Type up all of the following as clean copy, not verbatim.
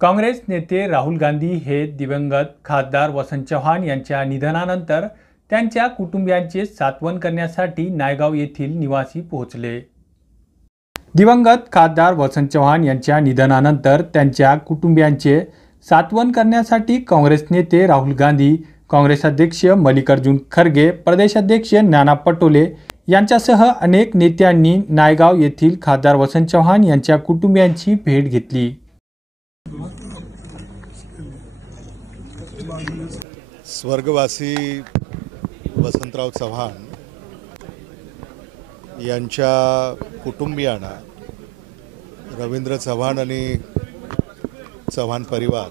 काँग्रेस नेते राहुल गांधी हे दिवंगत खासदार वसंत चव्हाण यांच्या निधनानंतर त्यांच्या कुटुंबियांचे सांत्वन करण्यासाठी नायगाव येथील निवासी पोहोचले। दिवंगत खासदार वसंत चव्हाण यांच्या निधनानंतर त्यांच्या कुटुंबियांचे सांत्वन करण्यासाठी काँग्रेस नेते राहुल गांधी, काँग्रेस अध्यक्ष मल्लिकार्जुन खरगे, प्रदेशाध्यक्ष नाना पटोले यांच्यासह अनेक नेत्यांनी नायगाव येथील खासदार वसंत चव्हाण यांच्या कुटुंबियांची भेट घेतली। स्वर्गवासी वसंतराव चव्हाण यांच्या कुटुंबियांना, रवींद्र चव्हाण आणि चव्हाण परिवार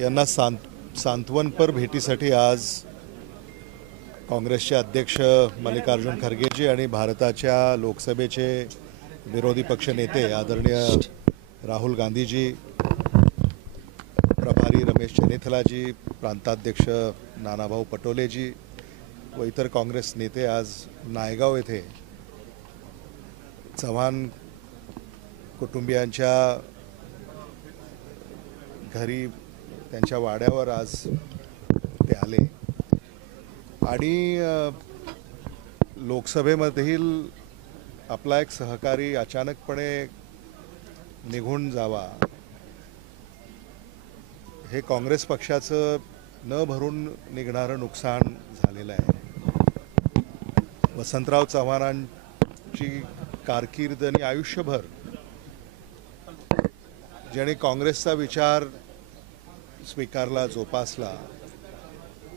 यांना सांत्वनपर भेटीसाठी आज काँग्रेसचे अध्यक्ष मल्लिकार्जुन खरगेजी आणि भारताच्या लोकसभेचे विरोधी पक्ष नेते आदरणीय राहुल गांधीजी, प्रभारी रमेश चेन्नीथलाजी, प्रांताध्यक्ष नानाभाऊ पटोलेजी व इतर काँग्रेस नेते आज नायगाव येथे चव्हाण कुटुंबियांच्या घरी, त्यांच्या वाड्यावर आज ते आले आणि लोकसभेमधील आपला एक सहकारी अचानकपणे निघून जावा हे काँग्रेस पक्षाचं न भरून निघणारं नुकसान झालेलं आहे। वसंतराव चव्हाणांची कारकीर्द आणि आयुष्यभर ज्यांनी काँग्रेसचा विचार स्वीकारला, जोपासला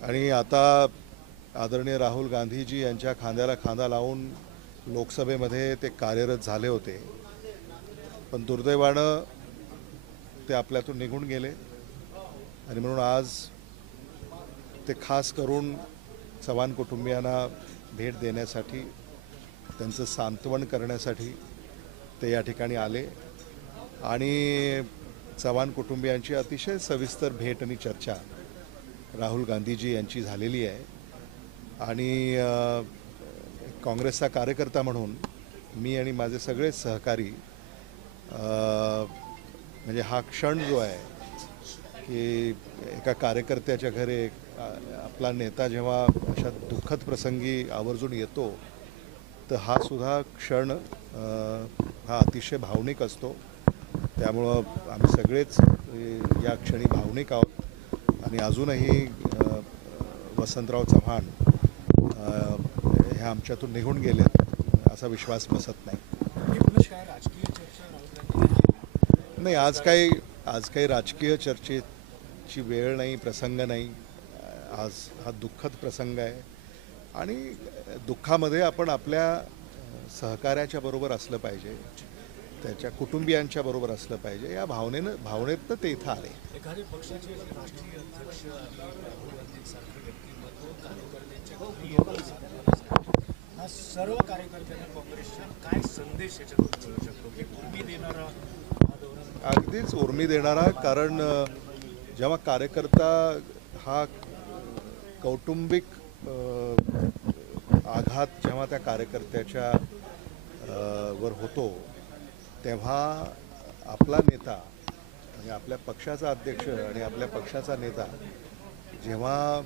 आणि आता आदरणीय राहुल गांधीजी यांच्या खांद्याला खांदा लावून लोकसभेमध्ये ते कार्यरत झाले होते, पण दुर्दैवानं ते आपल्यातून निघून गेले आणि म्हणून आज ते खास करून चव्हाण कुटुंबियांना भेट देण्यासाठी, त्यांचं सांत्वन करण्यासाठी ते या ठिकाणी आले आणि चव्हाण कुटुंबियांची अतिशय सविस्तर भेट आणि चर्चा राहुल गांधीजी यांची झालेली आहे आणि काँग्रेसचा कार्यकर्ता म्हणून मी आणि माझे सगळे सहकारी म्हणजे हा क्षण जो आहे की एका कार्यकर्त्याच्या घरी आपला नेता जेव्हा अशा दुःखद प्रसंगी आवर्जून येतो तर हा सुद्धा क्षण हा अतिशय भावनिक असतो। त्यामुळं आम्ही सगळेच या क्षणी भावनिक आहोत आणि अजूनही वसंतराव चव्हाण हे आमच्यातून निघून गेलेत असा विश्वास बसत नाही। नाही, आज काही राजकीय चर्चेची वेळ नाही, प्रसंग नाही। आज हा दुःखद प्रसंग आहे आणि दुःखामध्ये आपण आपल्या सहकार्याच्या बरोबर असलं पाहिजे, त्याच्या कुटुंबियांच्या बरोबर असलं पाहिजे, या भावनेतनं ते इथं आले। सर्व कार्यकर्त्यांना काँग्रेसचा काय संदेश याच्यातून मिळू शकतो की उर्मी देणारा? अगदीच उर्मी देणारा, कारण जेव्हा कार्यकर्ता हा कौटुंबिक आघात जेव्हा त्या कार्यकर्त्याच्या वर होतो तेव्हा आपला नेता आणि आपल्या पक्षाचा अध्यक्ष आणि आपल्या पक्षाचा नेता जेव्हा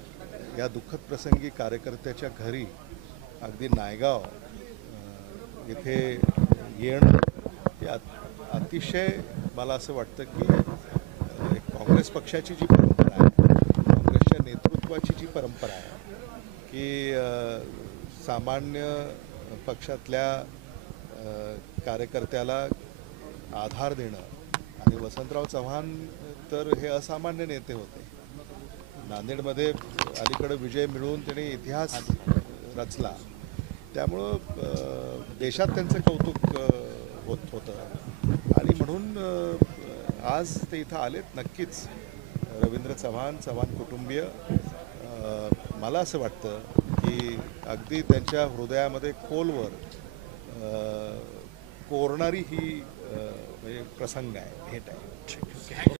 या दुःखद प्रसंगी कार्यकर्त्याच्या घरी अगदी नायगाव येथे येणं हे अतिशय, मला असं वाटतं की काँग्रेस पक्षाची जी परंपरा आहे, काँग्रेसच्या नेतृत्वाची जी परंपरा आहे की सामान्य पक्षातल्या कार्यकर्त्याला आधार देणं, आणि वसंतराव चव्हाण तर हे असामान्य नेते होते। नांदेडमध्ये अलीकडे विजय मिळवून त्यांनी इतिहास रचला, त्यामुळं देशात त्यांचं कौतुक होत होतं आणि म्हणून आज ते इथं आलेत। नक्कीच रवींद्र चव्हाण, चव्हाण कुटुंबीय, मला असं वाटतं की अगदी त्यांच्या हृदयामध्ये खोलवर कोरणारी ही म्हणजे प्रसंग आहे, भेट आहे।